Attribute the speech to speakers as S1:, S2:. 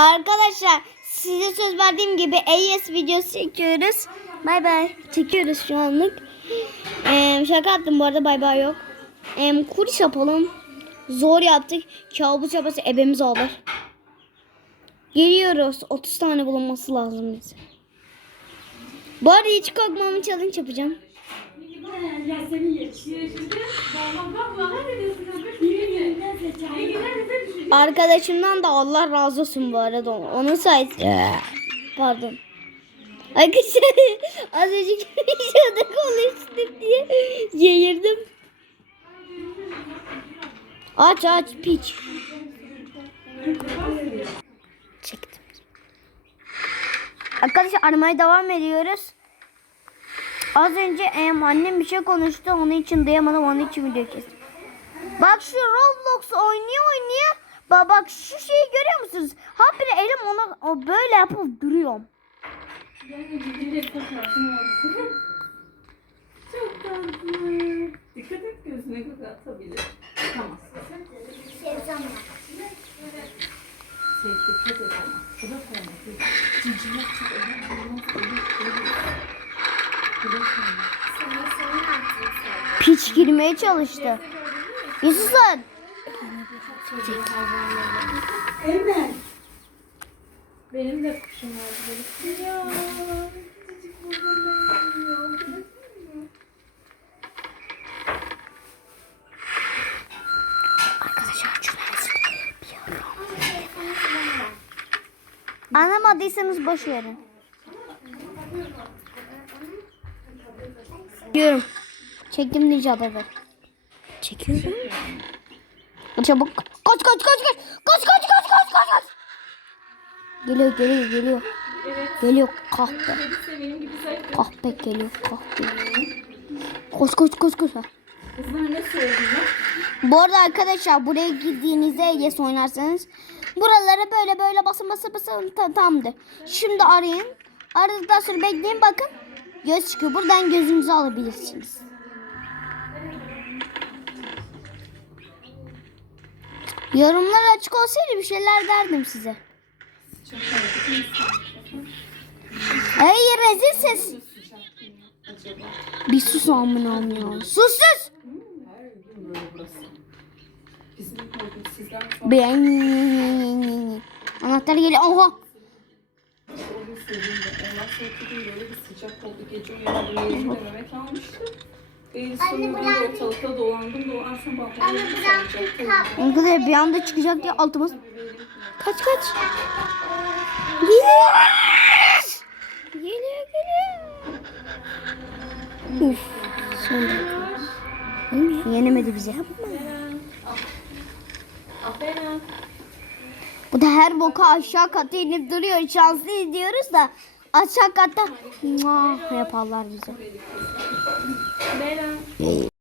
S1: Arkadaşlar size söz verdiğim gibi AES videosu çekiyoruz. Bay bay. Çekiyoruz şu anlık. Ee, şaka attım bu arada bay bay yok. Ee, kulis yapalım. Zor yaptık. Kabus yapası ebemiz olur. Geliyoruz. 30 tane bulunması lazım bize. Bu arada hiç korkmamı challenge yapacağım.
S2: Ya seni yetiştirir şimdi. Babam bakma. Ne diyorsun? Yine de
S1: Arkadaşımdan da Allah razı olsun bu arada. Onun sayesinde. Pardon. Arkadaşlar az önceki videoda konuştuk diye yayırdım. Aç aç piç. Çektim. Arkadaşlar aramaya devam ediyoruz. Az önce em, annem bir şey konuştu. Onun için duyamadım. Onun için video kestim. Bak şu Roblox oynuyor. Bak bak şu şeyi görüyor musunuz? Habire elim ona o böyle yapıp duruyorum.
S2: Çok tatlı. Dikkat et gözüne göz atabilir. Tamam. Şey. Bırak onu.
S1: Piç girmeye çalıştı. Yusuf'un.
S2: Emel. Benim de kuşum var. Ya. Küçücük babam benim
S1: Arkadaşlar Anlamadıysanız boş verin. Diyorum. Çektim diye haber. Çekiyorum. Çabuk. Koş koş koş koş. Koş koş koş koş koş koş. Geliyor geliyor geliyor. Geliyor kahpe. Kahpe geliyor kahpe. Koş koş koş koş. Bu arada arkadaşlar buraya girdiğinizde yes oynarsanız buralara böyle böyle basın basın basın ta- tamamdır. Şimdi arayın. Aradıktan sonra bekleyin bakın. Göz çıkıyor. Buradan gözünüzü alabilirsiniz. Yorumlar açık olsaydı bir şeyler derdim size. Hayır rezil ses. Bir sus amına amına. Sus sus. Ben Anahtar geliyor. Oha.
S2: Ondan sonra böyle bir sıcak oldu. Gece uyandım. Yeğenim de Mehmet almıştı. Ee, sonra ben de ortalıkta dolandım. Dolansam babam.
S1: Arkadaşlar bir anda çıkacak diye altımız. Kaç kaç. Geliyor. Geliyor geliyor. Uf. Son dakika. Yenemedi bizi.
S2: Aferin.
S1: Bu da her boka aşağı kata inip duruyor. Şanslı diyoruz da aşağı katta yaparlar bize.